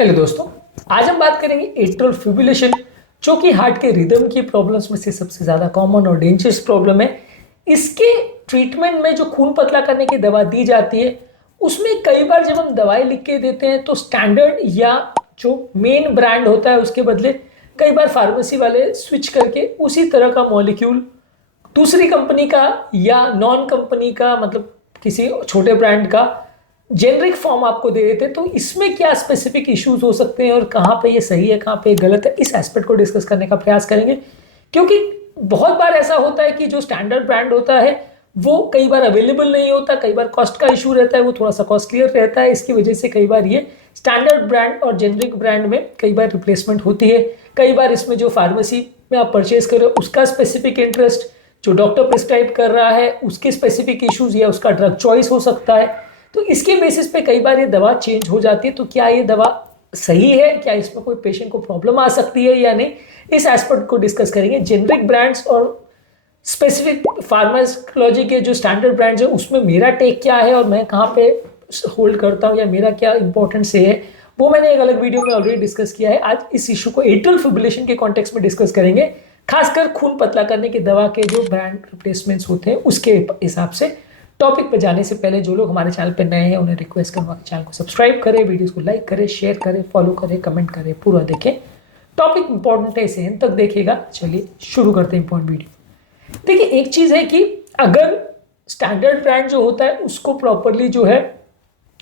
Hello दोस्तों, आज हम बात करेंगे एट्रियल फिब्रिलेशन, जो कि हार्ट के रिदम की प्रॉब्लम्स में से सबसे ज़्यादा कॉमन और डेंजरस प्रॉब्लम है। इसके ट्रीटमेंट में जो खून पतला करने की दवा दी जाती है, उसमें कई बार जब हम दवाई लिख के देते हैं तो स्टैंडर्ड या जो मेन ब्रांड होता है उसके बदले कई बार फार्मेसी वाले स्विच करके उसी तरह का मॉलिक्यूल दूसरी कंपनी का या नॉन कंपनी का, मतलब किसी छोटे ब्रांड का जेनरिक फॉर्म आपको दे देते हैं। तो इसमें क्या स्पेसिफिक इश्यूज हो सकते हैं और कहाँ पे ये सही है, कहाँ पे ये गलत है, इस एस्पेक्ट को डिस्कस करने का प्रयास करेंगे। क्योंकि बहुत बार ऐसा होता है कि जो स्टैंडर्ड ब्रांड होता है वो कई बार अवेलेबल नहीं होता, कई बार कॉस्ट का इशू रहता है, वो थोड़ा सा कॉस्टलियर रहता है। इसकी वजह से कई बार ये स्टैंडर्ड ब्रांड और जेनरिक ब्रांड में कई बार रिप्लेसमेंट होती है। कई बार इसमें जो फार्मेसी में आप परचेज कर रहे हो उसका स्पेसिफिक इंटरेस्ट, जो डॉक्टर प्रिस्क्राइब कर रहा है उसके स्पेसिफिक इश्यूज या उसका ड्रग चॉइस हो सकता है। तो इसके बेसिस पे कई बार ये दवा चेंज हो जाती है। तो क्या ये दवा सही है, क्या इसमें कोई पेशेंट को प्रॉब्लम आ सकती है या नहीं, इस एस्पेक्ट को डिस्कस करेंगे। जेनरिक ब्रांड्स और स्पेसिफिक फार्माकोलॉजी के जो स्टैंडर्ड ब्रांड्स है उसमें मेरा टेक क्या है और मैं कहाँ पे होल्ड करता हूँ या मेरा क्या इंपॉर्टेंस है, वो मैंने एक अलग वीडियो में ऑलरेडी डिस्कस किया है। आज इस इशू को एट्रियल फिब्रिलेशन के कॉन्टेक्स्ट में डिस्कस करेंगे, खासकर खून पतला करने की दवा के जो ब्रांड रिप्लेसमेंट्स होते हैं उसके हिसाब से। टॉपिक पे जाने से पहले जो लोग हमारे चैनल पे नए हैं उन्हें रिक्वेस्ट करूँगा कि चैनल को सब्सक्राइब करें, वीडियोस को लाइक करें, शेयर करें, फॉलो करें, कमेंट करें, पूरा देखें। टॉपिक इंपॉर्टेंट है, इसे एंड तक देखिएगा। चलिए शुरू करते हैं इंपॉर्टेंट वीडियो। देखिए, एक चीज़ है कि अगर स्टैंडर्ड ब्रांड जो होता है उसको प्रॉपरली जो है,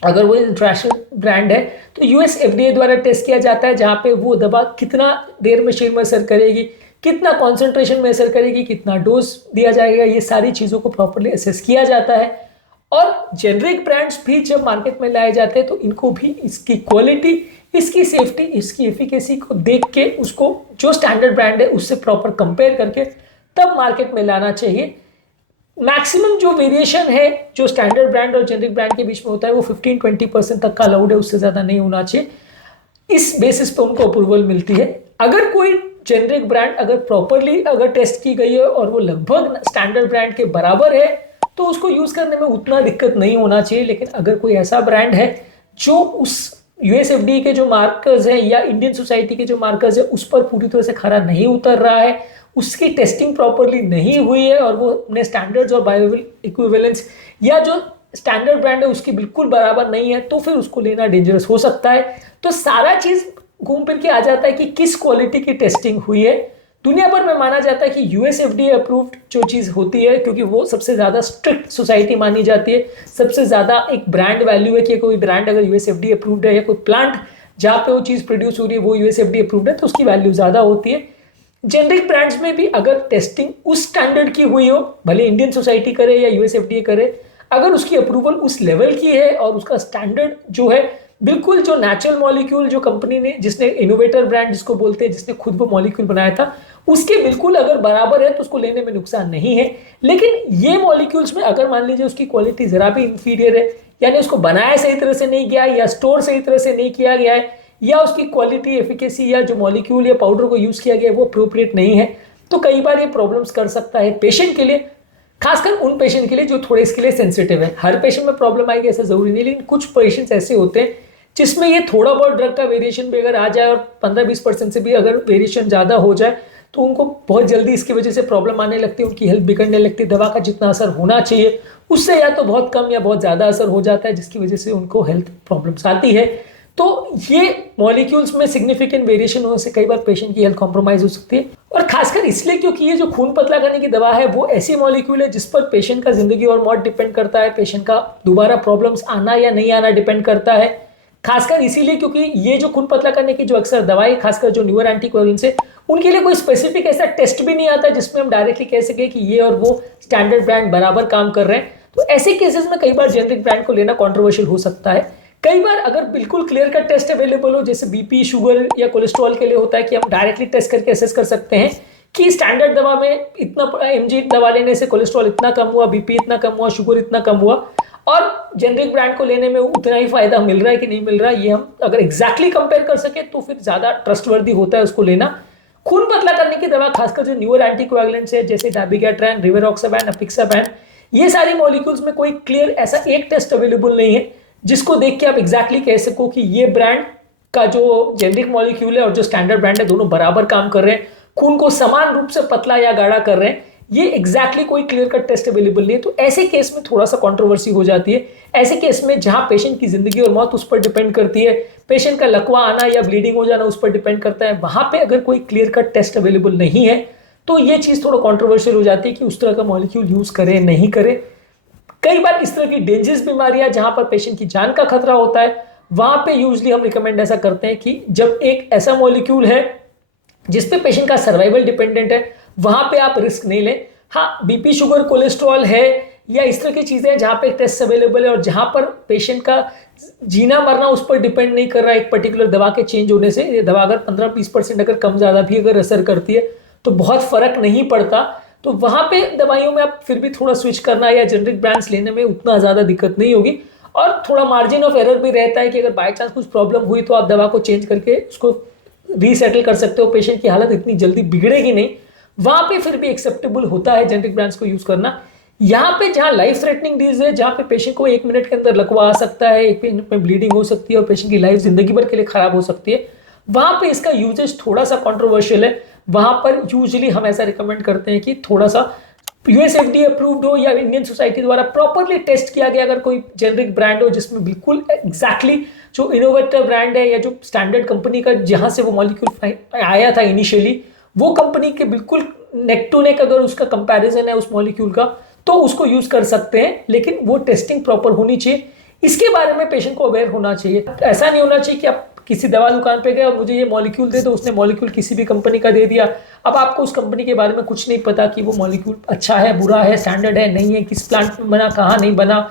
अगर वो इंटरनेशनल ब्रांड है तो यूएस एफडीए द्वारा टेस्ट किया जाता है, जहाँ पे वो दवा कितना देर में शरीर में असर करेगी, कितना कॉन्सेंट्रेशन में असर करेगी, कितना डोज दिया जाएगा, ये सारी चीज़ों को प्रॉपरली असेस किया जाता है। और जेनरिक ब्रांड्स भी जब मार्केट में लाए जाते हैं तो इनको भी इसकी क्वालिटी, इसकी सेफ्टी, इसकी एफिकेसी को देख के उसको जो स्टैंडर्ड ब्रांड है उससे प्रॉपर कंपेयर करके तब मार्केट में लाना चाहिए। मैक्सिमम जो वेरिएशन है जो स्टैंडर्ड ब्रांड और जेनरिक ब्रांड के बीच में होता है वो 15-20% तक का अलाउड है, उससे ज़्यादा नहीं होना चाहिए। इस बेसिस पे उनको अप्रूवल मिलती है। अगर कोई जेनरिक ब्रांड अगर प्रॉपरली अगर टेस्ट की गई है और वो लगभग स्टैंडर्ड ब्रांड के बराबर है तो उसको यूज़ करने में उतना दिक्कत नहीं होना चाहिए। लेकिन अगर कोई ऐसा ब्रांड है जो उस यूएसएफडीए के जो मार्कर्स है या इंडियन सोसाइटी के जो मार्कर्स है उस पर पूरी तरह से खरा नहीं उतर रहा है, उसकी टेस्टिंग प्रॉपरली नहीं हुई है और वो अपने स्टैंडर्ड्स और बायो इक्विवेलेंस या जो स्टैंडर्ड ब्रांड है उसकी बिल्कुल बराबर नहीं है, तो फिर उसको लेना डेंजरस हो सकता है। तो सारा चीज़ घूम फिर के आ जाता है कि किस क्वालिटी की टेस्टिंग हुई है। दुनिया भर में माना जाता है कि यूएसएफडीए अप्रूव्ड जो चीज़ होती है, क्योंकि वो सबसे ज़्यादा स्ट्रिक्ट सोसाइटी मानी जाती है, सबसे ज़्यादा एक ब्रांड वैल्यू है कि कोई ब्रांड अगर यूएसएफडीए अप्रूव्ड है या कोई प्लांट जहाँ पे वो चीज़ प्रोड्यूस हो रही है वो यूएसएफडीए अप्रूव्ड है तो उसकी वैल्यू ज़्यादा होती है। जेनरिक ब्रांड्स में भी अगर टेस्टिंग उस स्टैंडर्ड की हुई हो, भले इंडियन सोसाइटी करे या यूएसएफडीए करे, अगर उसकी अप्रूवल उस लेवल की है और उसका स्टैंडर्ड जो है बिल्कुल जो नेचुरल मॉलिक्यूल जो कंपनी ने, जिसने इनोवेटर ब्रांड जिसको बोलते हैं, जिसने खुद वो मॉलिक्यूल बनाया था, उसके बिल्कुल अगर बराबर है तो उसको लेने में नुकसान नहीं है। लेकिन ये मॉलिक्यूल्स में अगर मान लीजिए उसकी क्वालिटी ज़रा भी इंफीरियर है, यानी उसको बनाया सही तरह से नहीं गया या स्टोर सही तरह से नहीं किया गया है या उसकी क्वालिटी एफिकेसी या जो मॉलिक्यूल या पाउडर को यूज़ किया गया है वो अप्रोप्रिएट नहीं है, तो कई बार ये प्रॉब्लम्स कर सकता है पेशेंट के लिए, खासकर उन पेशेंट के लिए जो थोड़े इसके लिए सेंसिटिव है। हर पेशेंट में प्रॉब्लम आएगी ऐसा जरूरी नहीं, लेकिन कुछ पेशेंट्स ऐसे होते हैं जिसमें ये थोड़ा बहुत ड्रग का वेरिएशन भी अगर आ जाए और 15-20% से भी अगर वेरिएशन ज़्यादा हो जाए तो उनको बहुत जल्दी इसकी वजह से प्रॉब्लम आने लगती है, उनकी हेल्थ बिगड़ने लगती है। दवा का जितना असर होना चाहिए उससे या तो बहुत कम या बहुत ज़्यादा असर हो जाता है, जिसकी वजह से उनको हेल्थ प्रॉब्लम्स आती है। तो ये मॉलिक्यूल्स में सिग्निफिकेंट वेरिएशन होने से कई बार पेशेंट की हेल्थ कॉम्प्रोमाइज हो सकती है, और खासकर इसलिए क्योंकि ये जो खून पतला करने की दवा है वो ऐसी मॉलिक्यूल है जिस पर पेशेंट का जिंदगी और मौत डिपेंड करता है, पेशेंट का दोबारा प्रॉब्लम्स आना या नहीं आना डिपेंड करता है। खासकर इसीलिए क्योंकि ये जो खून पतला करने की जो अक्सर दवाई, खासकर जो न्यूअर एंटीकोएगुलेंट्स है, उनके लिए कोई स्पेसिफिक ऐसा टेस्ट भी नहीं आता जिसमें हम डायरेक्टली कह सके कि ये और वो स्टैंडर्ड ब्रांड बराबर काम कर रहे हैं। तो ऐसे केसेस में कई बार जेनरिक ब्रांड को लेना कॉन्ट्रोवर्शियल हो सकता है। कई बार अगर बिल्कुल क्लियर कट टेस्ट अवेलेबल हो, जैसे बीपी, शुगर या कोलेस्ट्रॉल के लिए होता है कि हम डायरेक्टली टेस्ट करके असेस कर सकते हैं कि स्टैंडर्ड दवा में इतना एमजी दवा लेने से कोलेस्ट्रॉल इतना कम हुआ, बीपी इतना कम हुआ, शुगर इतना कम हुआ, और जेनरिक ब्रांड को लेने में उतना ही फायदा मिल रहा है कि नहीं मिल रहा है, ये हम अगर एग्जैक्टली कंपेयर कर सके तो फिर ज़्यादा ट्रस्टवर्दी होता है उसको लेना। खून पतला करने की दवा, खासकर जो न्यूअर एंटीकोएगुलेंट्स है जैसे डाबिगेट्रैन, रिवारोक्साबैन, अपिक्साबैन, ये सारी मॉलिक्यूल्स में कोई क्लियर ऐसा एक टेस्ट अवेलेबल नहीं है जिसको देख के आप एग्जैक्टली कह सको कि ये ब्रांड का जो जेनरिक मॉलिक्यूल है और जो स्टैंडर्ड ब्रांड है दोनों बराबर काम कर रहे हैं, खून को समान रूप से पतला या गाढ़ा कर रहे हैं, ये एग्जैक्टली कोई क्लियर कट टेस्ट अवेलेबल नहीं है। तो ऐसे केस में थोड़ा सा कंट्रोवर्सी हो जाती है। ऐसे केस में जहां पेशेंट की जिंदगी और मौत उस पर डिपेंड करती है, पेशेंट का लकवा आना या ब्लीडिंग हो जाना उस पर डिपेंड करता है, वहां पे अगर कोई क्लियर कट टेस्ट अवेलेबल नहीं है तो ये चीज थोड़ा कंट्रोवर्शियल हो जाती है कि उस तरह का मॉलिक्यूल यूज करें नहीं करें। कई बार इस तरह की डेंजरस बीमारियां जहां पर पेशेंट की जान का खतरा होता है, वहां पे यूजली हम रिकमेंड ऐसा करते हैं कि जब एक ऐसा मॉलिक्यूल है जिसपे पेशेंट का सर्वाइवल डिपेंडेंट है, वहां पे आप रिस्क नहीं लें। हाँ, बीपी, शुगर, कोलेस्ट्रॉल है या इस तरह की चीजें हैं जहां पे टेस्ट अवेलेबल है और जहां पर पेशेंट का जीना मरना उस पर डिपेंड नहीं कर रहा है एक पर्टिकुलर दवा के चेंज होने से। ये दवा अगर 15-20% अगर कम ज्यादा भी अगर असर करती है तो बहुत फर्क नहीं पड़ता, तो वहां पे दवाइयों में आप फिर भी थोड़ा स्विच करना या जेनरिक ब्रांड्स लेने में उतना ज्यादा दिक्कत नहीं होगी। और थोड़ा मार्जिन ऑफ एरर भी रहता है कि अगर बाय चांस कुछ प्रॉब्लम हुई तो आप दवा को चेंज करके उसको रीसेटल कर सकते हो, पेशेंट की हालत इतनी जल्दी बिगड़ेगी नहीं, वहां पे फिर भी एक्सेप्टेबल होता है जेनरिक ब्रांड्स को यूज करना। यहाँ पे जहां लाइफ थ्रेटनिंग डिजीज है, जहां पे पेशेंट को 1 मिनट के अंदर लकवा आ सकता है, 1 मिनट में ब्लीडिंग हो सकती है और पेशेंट की लाइफ जिंदगी भर के लिए खराब हो सकती है, वहां पे इसका यूजेज थोड़ा सा कंट्रोवर्शियल है। वहां पर यूजुअली हम ऐसा रिकमेंड करते हैं कि थोड़ा सा यूएसएफडी अप्रूव्ड हो या इंडियन सोसाइटी द्वारा प्रॉपरली टेस्ट किया गया अगर कोई जेनरिक ब्रांड हो जिसमें बिल्कुल एग्जैक्टली जो इनोवेटिव ब्रांड है या जो स्टैंडर्ड कंपनी का जहां से वो मॉलिक्यूल आया था इनिशियली, वो कंपनी के बिल्कुल नेक टू नेक अगर उसका कंपैरिजन है उस मॉलिक्यूल का, तो उसको यूज कर सकते हैं, लेकिन वो टेस्टिंग प्रॉपर होनी चाहिए। इसके बारे में पेशेंट को अवेयर होना चाहिए। ऐसा नहीं होना चाहिए कि आप किसी दवा दुकान पे गए और मुझे ये मॉलिक्यूल दे दो, उसने मॉलिक्यूल किसी भी कंपनी का दे दिया, अब आपको उस कंपनी के बारे में कुछ नहीं पता कि वो मॉलिक्यूल अच्छा है, बुरा है, स्टैंडर्ड है, नहीं है, किस प्लांट में बना, कहाँ नहीं बना,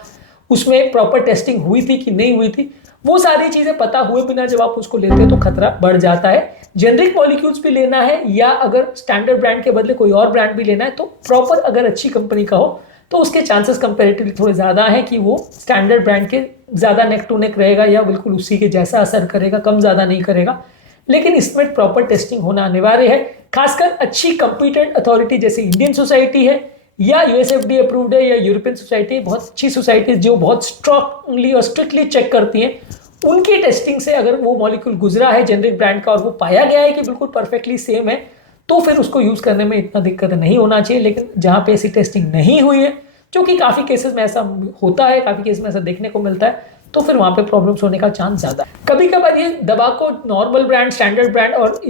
उसमें प्रॉपर टेस्टिंग हुई थी कि नहीं हुई थी, वो सारी चीजें पता हुए बिना जब आप उसको लेते हो तो खतरा बढ़ जाता है। जेनरिक मॉलिक्यूल्स भी लेना है या अगर स्टैंडर्ड ब्रांड के बदले कोई और ब्रांड भी लेना है तो प्रॉपर अगर अच्छी कंपनी का हो तो उसके चांसेस कंपैरेटिवली थोड़े ज्यादा है कि वो स्टैंडर्ड ब्रांड के ज्यादा नेक टू नेक रहेगा या बिल्कुल उसी के जैसा असर करेगा, कम ज्यादा नहीं करेगा। लेकिन इसमें प्रॉपर टेस्टिंग होना अनिवार्य है, खासकर अच्छी कंपिटेंट अथॉरिटी जैसे इंडियन सोसाइटी है या यूएसएफडी अप्रूव्ड है या यूरोपियन सोसाइटी, बहुत अच्छी सोसाइटीज जो बहुत स्ट्रॉन्गली और स्ट्रिक्टली चेक करती हैं, उनकी टेस्टिंग से अगर वो मॉलिक्यूल गुजरा है जेनरिक ब्रांड का और वो पाया गया है कि बिल्कुल परफेक्टली सेम है, तो फिर उसको यूज करने में इतना दिक्कत नहीं होना चाहिए। लेकिन जहां पे ऐसी टेस्टिंग नहीं हुई है, जो कि काफी केसेस में ऐसा होता है, काफी केस में ऐसा देखने को मिलता है, तो फिर वहां पे प्रॉब्लम्स होने का चांस ज्यादा है। कभी कभार ये दवा को नॉर्मल ब्रांड, स्टैंडर्ड ब्रांड और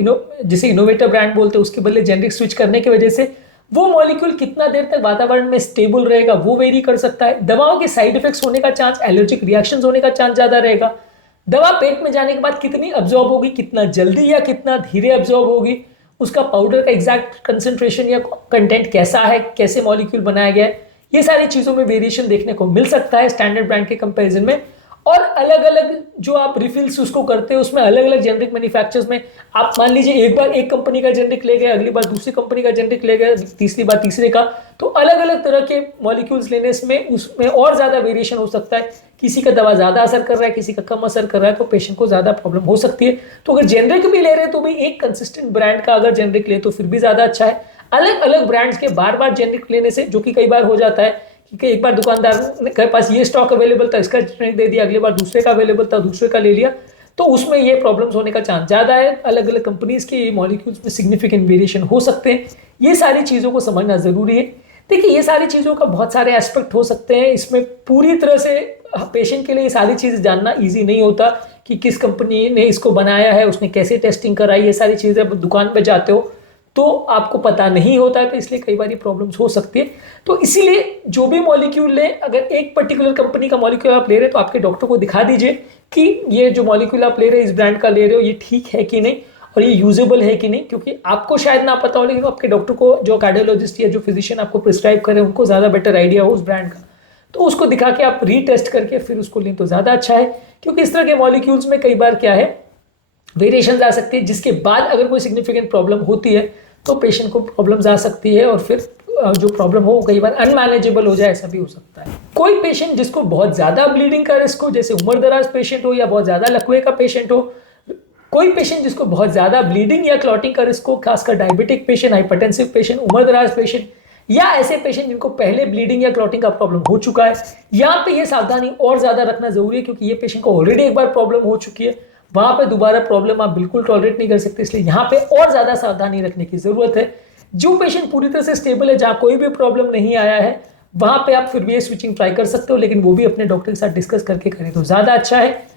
जिसे इनोवेटिव ब्रांड बोलते हैं उसके बदले जेनरिक स्विच करने की वजह से वो मॉलिक्यूल कितना देर तक वातावरण में स्टेबल रहेगा वो वेरी कर सकता है। दवाओं के साइड इफेक्ट्स होने का चांस, एलर्जिक रिएक्शंस होने का चांस ज्यादा रहेगा। दवा पेट में जाने के बाद कितनी अब्जॉर्ब होगी, कितना जल्दी या कितना धीरे अब्जॉर्ब होगी, उसका पाउडर का एग्जैक्ट कंसेंट्रेशन या कंटेंट कैसा है, कैसे मॉलिक्यूल बनाया गया है, ये सारी चीजों में वेरिएशन देखने को मिल सकता है स्टैंडर्ड ब्रांड के कंपैरिजन में। और अलग अलग जो आप रिफिल्स उसको करते हैं उसमें अलग अलग जेनरिक मैन्युफैक्चरर्स में आप मान लीजिए एक बार एक कंपनी का जेनरिक ले गए, अगली बार दूसरी कंपनी का जेनरिक ले गए, तीसरी बार तीसरे का, तो अलग अलग तरह के मॉलिक्यूल्स लेने में उसमें और ज्यादा वेरिएशन हो सकता है। किसी का दवा ज्यादा असर कर रहा है, किसी का कम असर कर रहा है, तो पेशेंट को ज्यादा प्रॉब्लम हो सकती है। तो अगर जेनरिक भी ले रहे हैं तो भी एक कंसिस्टेंट ब्रांड का अगर जेनरिक ले तो फिर भी ज्यादा अच्छा है। अलग अलग ब्रांड्स के बार बार जेनरिक लेने से, जो कि कई बार हो जाता है कि एक बार दुकानदार के पास ये स्टॉक अवेलेबल था, इसका जेनरिक दे दिया, अगली बार दूसरे का अवेलेबल था, दूसरे का ले लिया, तो उसमें ये प्रॉब्लम्स होने का चांस ज्यादा है। अलग अलग कंपनीज के मॉलिक्यूल्स में सिग्निफिकेंट वेरिएशन हो सकते हैं, ये सारी चीजों को समझना जरूरी है। देखिए, ये सारी चीजों का बहुत सारे एस्पेक्ट हो सकते हैं, इसमें पूरी तरह से पेशेंट के लिए ये सारी चीज़ जानना ईजी नहीं होता कि किस कंपनी ने इसको बनाया है, उसने कैसे टेस्टिंग कराई, ये सारी चीज़ें अब दुकान पे जाते हो तो आपको पता नहीं होता है, तो इसलिए कई बार ये प्रॉब्लम्स हो सकती है। तो इसीलिए जो भी मॉलिक्यूल ले, अगर एक पर्टिकुलर कंपनी का मॉलिक्यूल आप ले रहे हैं तो आपके डॉक्टर को दिखा दीजिए कि ये जो मॉलिक्यूल आप ले रहे हैं, इस ब्रांड का ले रहे हो, ये ठीक है कि नहीं और ये यूजेबल है कि नहीं, क्योंकि आपको शायद ना पता हो लेकिन आपके डॉक्टर को, जो कार्डियोलॉजिस्ट या जो फिजिशियन आपको प्रिस्क्राइब करे, उनको ज़्यादा बेटर आइडिया हो उस ब्रांड का, तो उसको दिखा के आप रीटेस्ट करके फिर उसको लें तो ज़्यादा अच्छा है। क्योंकि इस तरह के मॉलिक्यूल्स में कई बार क्या है, वेरिएशन आ सकती है, जिसके बाद अगर कोई सिग्निफिकेंट प्रॉब्लम होती है तो पेशेंट को प्रॉब्लम्स आ सकती है और फिर जो प्रॉब्लम हो कई बार अनमैनेजेबल हो जाए, ऐसा भी हो सकता है। कोई पेशेंट जिसको बहुत ज़्यादा ब्लीडिंग का रिस्क हो, जैसे उम्र दराज पेशेंट हो या बहुत ज़्यादा लकवे का पेशेंट हो, कोई पेशेंट जिसको बहुत ज़्यादा ब्लीडिंग या क्लॉटिंग का रिस्क हो, खासकर डायबिटिक पेशेंट, हाइपरटेंसिव पेशेंट, उम्र दराज पेशेंट या ऐसे पेशेंट जिनको पहले ब्लीडिंग या क्लॉटिंग का प्रॉब्लम हो चुका है, यहाँ पे ये सावधानी और ज़्यादा रखना जरूरी है, क्योंकि ये पेशेंट को ऑलरेडी एक बार प्रॉब्लम हो चुकी है, वहां पे दोबारा प्रॉब्लम आप बिल्कुल टॉलरेट नहीं कर सकते, इसलिए यहाँ पे और ज्यादा सावधानी रखने की जरूरत है। जो पेशेंट पूरी तरह से स्टेबल है, जहां कोई भी प्रॉब्लम नहीं आया है, वहां पे आप फिर भी स्विचिंग ट्राई कर सकते हो, लेकिन वो भी अपने डॉक्टर के साथ डिस्कस करके करें तो ज्यादा अच्छा है।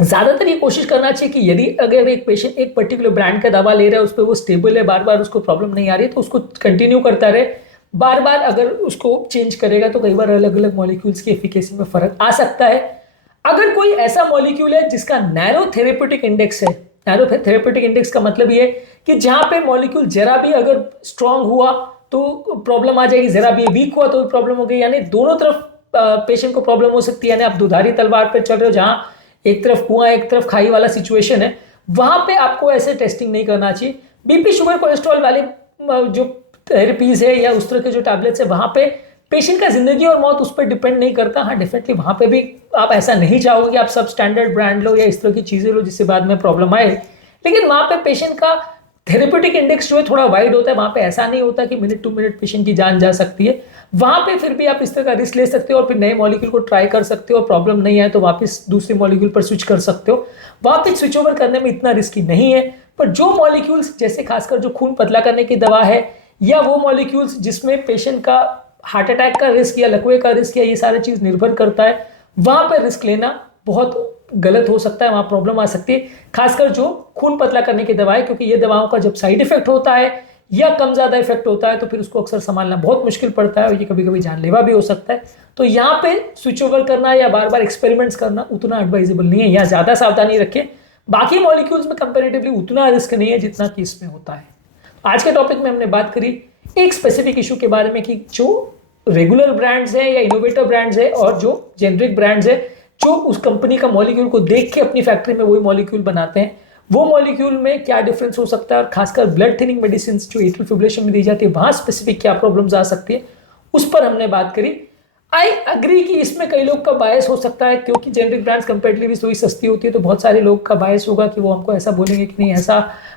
ज्यादातर ये कोशिश करना चाहिए कि यदि अगर एक पेशेंट एक पर्टिकुलर ब्रांड का दवा ले रहा है, उस पर वो स्टेबल है, बार बार उसको प्रॉब्लम नहीं आ रही है, तो उसको कंटिन्यू करता रहे। बार बार अगर उसको चेंज करेगा तो कई बार अलग अलग मॉलिक्यूल्स की एफिकेसी में फर्क आ सकता है। अगर कोई ऐसा मॉलिक्यूल है जिसका नैरो थेरेप्यूटिक इंडेक्स है, नैरो थेरेप्यूटिक इंडेक्स का मतलब ये कि जहां पे मॉलिक्यूल जरा भी अगर स्ट्रांग हुआ तो प्रॉब्लम आ जाएगी, जरा भी वीक हुआ तो भी प्रॉब्लम हो गई, यानी दोनों तरफ पेशेंट को प्रॉब्लम हो सकती है। यानी आप दुधारी तलवार पर चल रहे हो, जहां एक तरफ कुआं एक तरफ खाई वाला सिचुएशन है, वहां पे आपको ऐसे टेस्टिंग नहीं करना चाहिए। बीपी शुगर कोलेस्ट्रॉल वाले जो थेरेपीज है या उस तरह के जो टैबलेट्स है, वहां पे पेशेंट का जिंदगी और मौत उस पर डिपेंड नहीं करता। हाँ, डेफिनेटली वहां पे भी आप ऐसा नहीं चाहोगे कि आप सब स्टैंडर्ड ब्रांड लो या इस तरह की चीजें लो जिससे बाद में प्रॉब्लम आए, लेकिन वहां पे पेशेंट का थेरेप्यूटिक इंडेक्स जो है थोड़ा वाइड होता है। वहां पे ऐसा नहीं होता कि मिनट टू मिनट पेशेंट की जान जा सकती है। वहां पे फिर भी आप इस तरह का रिस्क ले सकते हो और फिर नए मॉलिक्यूल को ट्राई कर सकते हो, और प्रॉब्लम नहीं आए तो वापस दूसरे मॉलिक्यूल पर स्विच कर सकते हो। वापस स्विच ओवर करने में इतना रिस्की नहीं है। पर जो मॉलिक्यूल्स, जैसे खासकर जो खून पतला करने की दवा है, या वो मॉलिक्यूल्स जिसमें पेशेंट का हार्ट अटैक का रिस्क या लकवे का रिस्क या ये सारी चीज निर्भर करता है, वहां पर रिस्क लेना बहुत गलत हो सकता है, वहां प्रॉब्लम आ सकती है। खासकर जो खून पतला करने की दवा है, क्योंकि ये दवाओं का जब साइड इफेक्ट होता है या कम ज्यादा इफेक्ट होता है तो फिर उसको अक्सर संभालना बहुत मुश्किल पड़ता है और ये कभी कभी जानलेवा भी हो सकता है। तो यहाँ पे स्विच ओवर करना या बार बार एक्सपेरिमेंट्स करना उतना एडवाइजेबल नहीं है, यहाँ ज्यादा सावधानी रखें। बाकी मॉलिक्यूल्स में कंपेरेटिवली उतना रिस्क नहीं है जितना कि इसमें होता है। आज के टॉपिक में हमने बात करी एक स्पेसिफिक इशू के बारे में कि जो रेगुलर ब्रांड्स हैं या इनोवेटर ब्रांड्स हैं और जो जेनरिक ब्रांड्स हैं, जो उस कंपनी का मॉलिक्यूल को देख के अपनी फैक्ट्री में वही मॉलिक्यूल बनाते हैं, वो मॉलिक्यूल में क्या डिफरेंस हो सकता है, और खासकर ब्लड थिनिंग मेडिसिन जो एट्रियल फिब्रिलेशन में दी जाती है, वहां स्पेसिफिक क्या प्रॉब्लम्स आ सकती है, उस पर हमने बात करी। आई अग्री कि इसमें कई लोग का बायस हो सकता है, क्योंकि जेनरिक ब्रांड्स कंपेरेटिवली थोड़ी सस्ती होती है, तो बहुत सारे लोग का बायस होगा कि वो हमको ऐसा बोलेंगे कि नहीं, ऐसा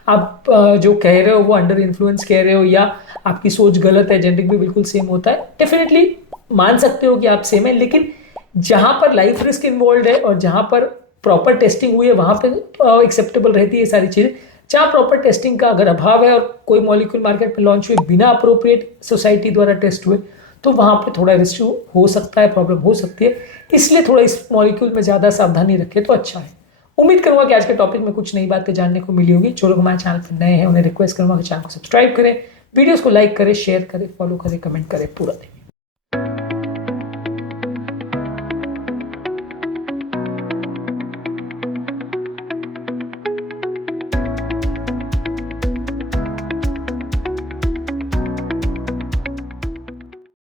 आप जो कह रहे हो वो अंडर इन्फ्लुएंस कह रहे हो या आपकी सोच गलत है, जेनरिक भी बिल्कुल सेम होता है। डेफिनेटली मान सकते हो कि आप सेम है, लेकिन जहां पर लाइफ रिस्क इन्वॉल्व है और जहां पर प्रॉपर टेस्टिंग हुई है वहां पर एक्सेप्टेबल रहती है सारी चीजें। जहां प्रॉपर टेस्टिंग का अगर अभाव है और कोई मॉलिक्यूल मार्केट में लॉन्च हुए बिना अप्रोप्रिएट सोसाइटी द्वारा टेस्ट हुए, तो वहां पे थोड़ा रिस्क हो सकता है, प्रॉब्लम हो सकती है। इसलिए थोड़ा इस मॉलिक्यूल में ज्यादा सावधानी रखें तो अच्छा है। उम्मीद करूंगा कि आज के टॉपिक में कुछ नई बातें जानने को मिली होगी। जो लोग हमारे चैनल पर नए हैं उन्हें रिक्वेस्ट करूंगा कि चैनल को सब्सक्राइब करें, वीडियोस को लाइक करें, शेयर करें, फॉलो करें, कमेंट करें। पूरा दिन